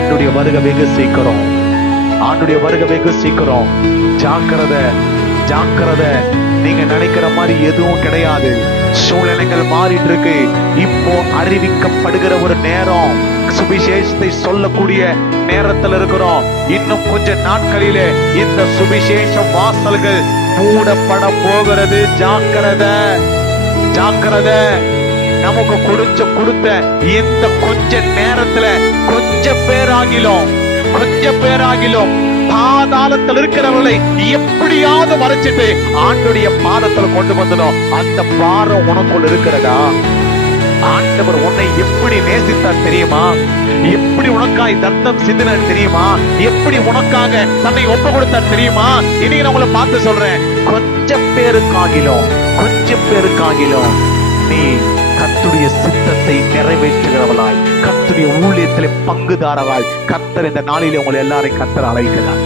ஆண்டுடைய வருகை வெகு சீக்கிரம். ஆண்டுடைய வருகை வெகு சீக்கிரம். ஜாக்கிரதை, ஜாக்கிரதை. நீங்க நினைக்கிற மாதிரி எதுவும் கிடையாது. சூழ்நிலைகள் மாறிட்டு இருக்கு. இப்போ அறிவிக்கப்படுகிற ஒரு நேரம், சுவிசேஷத்தை சொல்லக்கூடிய நேரத்தில் இருக்கிறோம். இன்னும் கொஞ்ச நாட்களிலே இந்த சுவிசேஷ வாசல்கள் மூடப்பட போகிறது. ஜாக்கிரதை, ஜாக்கிரதை. நமக்கு கொடுத்த இந்த கொஞ்ச நேரத்துல கொஞ்சம் பேராகிலும் பாதாளத்தில் இருக்கிறவர்களை எப்படியாவது மறைச்சிட்டு ஆண்டுடைய பாதத்துல கொண்டு வந்துடும். அந்த பாரம் உனக்குள் இருக்கிறதா? ஆண்டவர் உன்னை எப்படி நேசித்தார் தெரியுமா? எப்படி உனக்காய் தத்தம் சிந்தினார் தெரியுமா? எப்படி உனக்காக தன்னை ஒப்பு கொடுத்தார் தெரியுமா? இன்னைக்கு நான் உங்களை பார்த்து சொல்றேன், கொஞ்சம் பேருக்காகிலும் நீ கர்த்தருடைய சித்தத்தை நிறைவேற்றுகிறவளாய், கர்த்தருடைய ஊழியத்திலே பங்குதாரராய் கர்த்தர் இந்த நாளிலே உங்களை எல்லாரையும் கர்த்தர் அழைக்கிறார்.